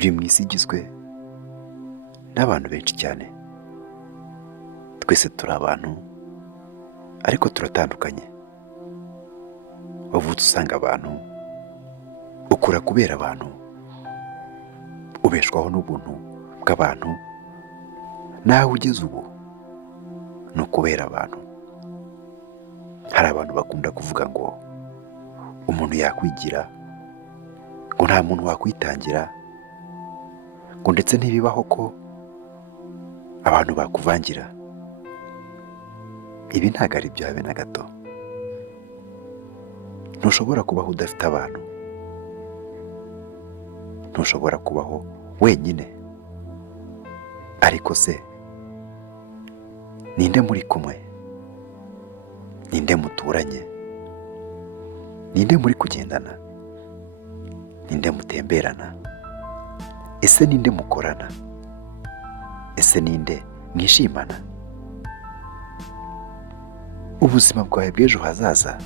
turi mu isi igizwe n'abantu benshi cyane. Twese turi abantu ariko turatandukanye. Wavutse usanga abantu, ukura kubera abantu, ubeshwaho n'ubuntu bw'abantu, nawe ugeze ubu ni ukubera abantu. Hari abantu bakunda kuvuga ngo umuntu yakwigira, ngo nta muntu wakwitangira, ngo ndetse ntibibaho ko abantu bakuvangira. Ibi ntabwo ari byo habe na gato. Ntushobora kubaho udafite abantu. Ntushobora kubaho wenyine. Ariko se ninde muri kumwe? Ninde muturanye? Ninde muri kugendana? Ninde mutemberana? Ese ninde mukorana? Ese ninde mwishimana? Ubuzima bwawe bw'ejo hazaza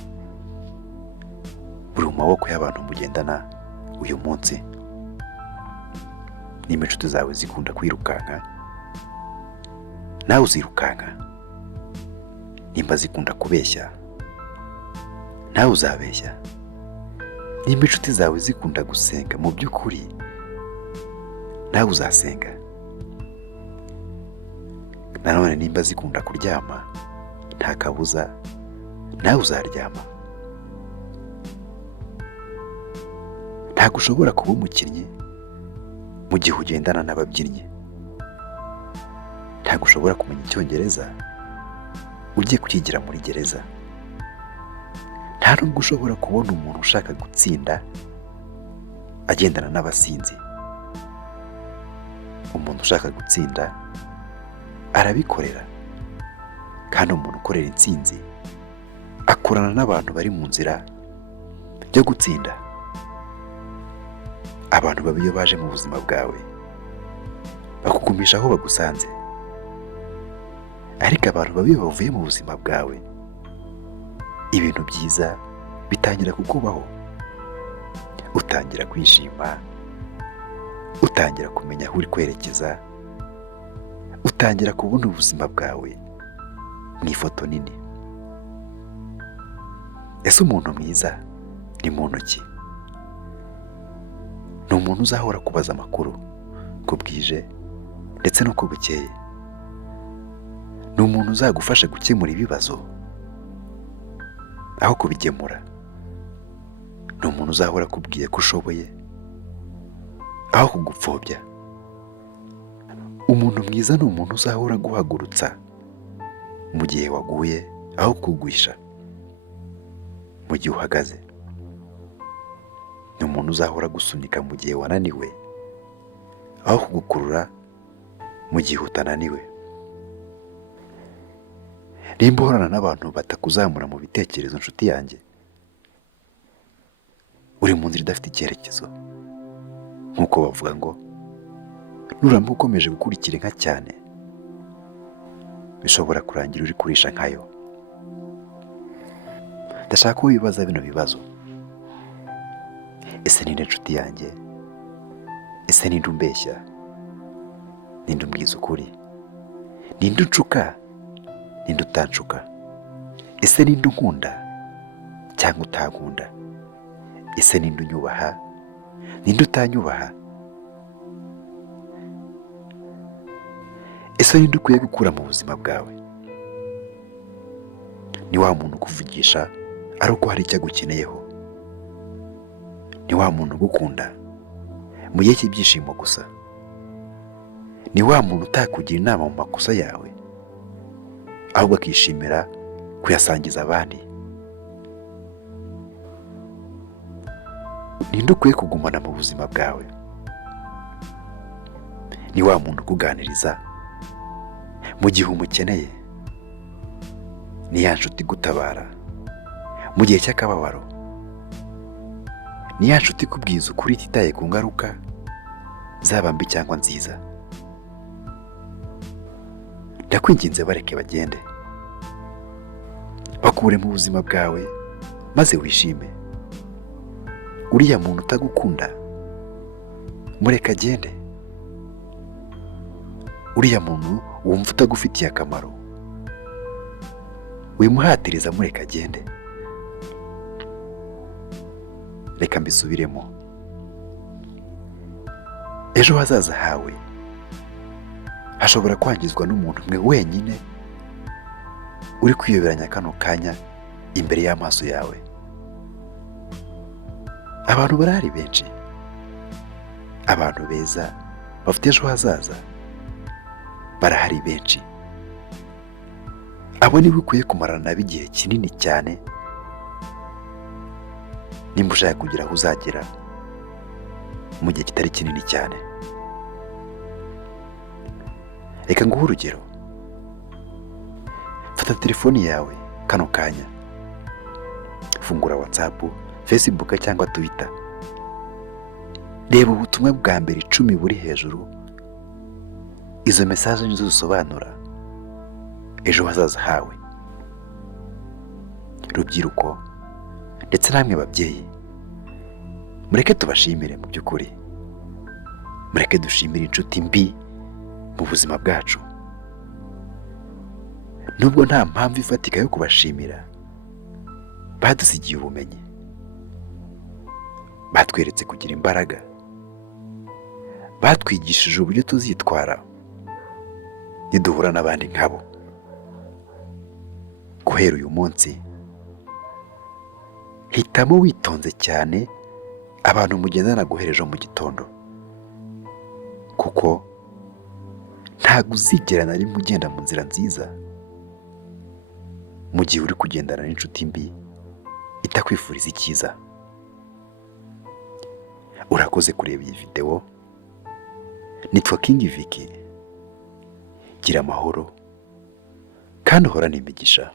buri mu maboko y'abantu mugendana uyu munsi. Niba inshuti zawe zikunda kwirukanka, nawe uzirukanka. Nimba zikunda kubeshya, nawe uzabeshya. Nimba inshuti zawe zikunda gusenga mu by'ukuri, nawe uzasenga. Nanone nimba zikunda kuryama, nta kabuza nawe uzaryama. Ntabwo ushobora kuba umukinnyi mu gihe ugendana n'ababyinnyi. Ntabwo ushobora kumenya icyongereza ugiye kukigira muri gereza. Nta nubwo ushobora kubona umuntu ushaka gutsinda agendana n'abasinzi. Umuntu ushaka gutsinda arabikorera, kandi umuntu ukorera intsinzi akorana n'abantu bari mu nzira yo gutsinda. Abantu babi iyo baje mu buzima bwawe bakugumisha aho bagusanze, ariko abantu babi iyo bavuye mu buzima bwawe, ibintu byiza bitangira kukubaho. Utangira kwishima, utangira kumenya aho uri kwerekeza, utangira kubona ubuzima bwawe mu ifoto nini. Ese umuntu mwiza ni muntu ki? Ni umuntu uzahora kubaza amakuru ko bwije ndetse no ko bukeye. Ni umuntu uzagufasha gukemura ibibazo aho kubigemura. Ni umuntu uzahora akubwiye ko ushoboye aho kugupfobya. Umuntu mwiza ni umuntu uzahora aguhagurutsa mu gihe waguye aho kugwisha mu gihe uhagaze. Ni umuntu uzahora agusunika mu gihe wananiwe aho kugukurura mu gihe utananiwe. Nimba uhorana n'abantu batakuzamura mu bitekerezo, nshuti yanjye, uri mu nzira idafite icyerekezo. Nk'uko bavuga ngo nuramuka ukomeje gukurikira inka cyane, bishobora kurangira uri kurisha nkayo. Ndashaka ko wibaza bino bibazo. Ese ninde nshuti yanjye? Ese ninde umbeshya? Ninde umbwiza ukuri? Ninde unshuka? Ninde utanshuka? Ese ninde unkunda cyangwa utankunda? Ese ninde unyubaha? Ninde utanyubaha? Ese ninde ukwiye gukura mu buzima bwawe? Ni wa muntu ukuvugisha ari uko hari icyo agukeneyeho? Ni wa muntu ugukunda mu gihe cy'ibyishimo gusa? Ni wa muntu utakugira inama mu makosa yawe, ahubwo akishimira kuyasangiza abandi? Ninde ukwiye kugumana mu buzima bwawe? Ni wa muntu ukuganiriza mu gihe umukeneye? Ni ya nshuti igutabara mu gihe cy'akababaro? Ni ya nshuti ikubwiza ukuri ititaye ku ngaruka zaba mbi cyangwa nziza? Ndakwinginze bareke bagende, bakure mu buzima bwawe maze wishime. Uriya muntu utagukunda mureke agende. Uriya muntu wumva utagufitiye akamaro, wimuhatiriza, mureke agende. Reka mbisubiremo, ejo hazaza hawe hashobora kwangizwa n'umuntu umwe wenyine uri kwiyoberanya kano kanya imbere y'amaso yawe. Abantu barahari benshi, abantu beza bafite ejo hazaza barahari benshi. Abo nibo ukwiye kumarana nabo igihe kinini cyane, nimba ushaka kugira aho uzagera mu gihe kitari kinini cyane. Reka nguhe urugero. Fata telefoni yawe kano kanya, fungura WhatsApp, Facebook cyangwa Twitter, reba ubutumwa bwa mbere 10 buri hejuru. Izo message nizo zisobanura ejo hazaza hawe. Rubyiruko ndetse namwe babyeyi, mureke tubashimire. Mu by'ukuri mureke dushimire inshuti mbi mu buzima bwacu, nubwo nta mpamvu ifatika yo kubashimira. Badusigiye ubumenyi, batweretse kugira imbaraga, batwigishije uburyo tuzitwara niduhura n'abandi nkabo. Guhera uyu munsi, hitamo witonze cyane abantu mugendana guhera ejo mu gitondo, kuko ntabwo uzigera na rimwe ugenda mu nzira nziza mu gihe uri kugendana n'inshuti mbi itakwifuriza icyiza. Urakoze kureba iyi video. Nitwa King Vicky. Gira amahoro kandi uhorane imigisha.